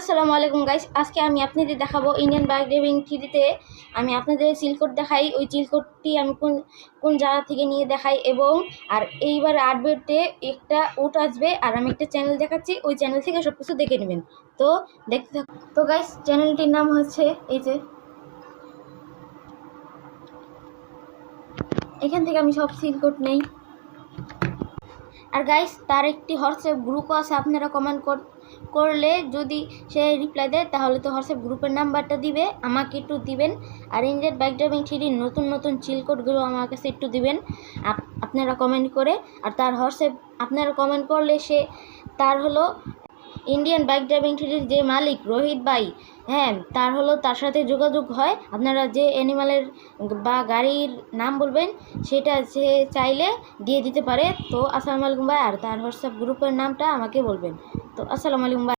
আসসালামু আলাইকুম গাইস, আজকে আমি আপনাদের দেখাবো ইন্ডিয়ান বাইক ড্রাইভিং থ্রিতে। আমি আপনাদের সিল কোড দেখাই, ওই সিল কোডটি আমি কোন কোন জায়গা থেকে নিয়ে দেখাই। এবং আর এইবার আপডেটে একটা ওট আসবে, আর আমি একটা চ্যানেল দেখাচ্ছি, ওই চ্যানেল থেকে সব কিছু দেখে নেবেন। তো দেখতে থাকুন। তো গাইস, চ্যানেলটির নাম হচ্ছে এই যে, এখান থেকে আমি সব সিল কোড নেই। আর গাইস, তার একটি হোয়াটসঅ্যাপ গ্রুপও আছে, আপনারা কমেন্ট করলে যদি সে রিপ্লাই দেয় তাহলে তো হোয়াটসঅ্যাপ গ্রুপের নাম্বারটা দিবে, আমাকে একটু দিবেন। আর ইন্ডিয়ান বাইক ড্রাইভিং থ্রির নতুন নতুন চিল কোডগুলো আমার কাছে একটু দিবেন আপনারা কমেন্ট করে। আর তার হোয়াটসঅ্যাপ আপনারা কমেন্ট করলে সে তার হলো ইন্ডিয়ান বাইক ড্রাইভিং থ্রির যে মালিক রোহিত ভাই, হ্যাঁ, তার সাথে যোগাযোগ হয়। আপনারা যে অ্যানিমালের বা গাড়ির নাম বলবেন সেটা সে চাইলে দিয়ে দিতে পারে। তো আসসালামু আলাইকুম ভাই, আর তার হোয়াটসঅ্যাপ গ্রুপের নামটা আমাকে বলবেন। তো আসসালামু আলাইকুম ভাই।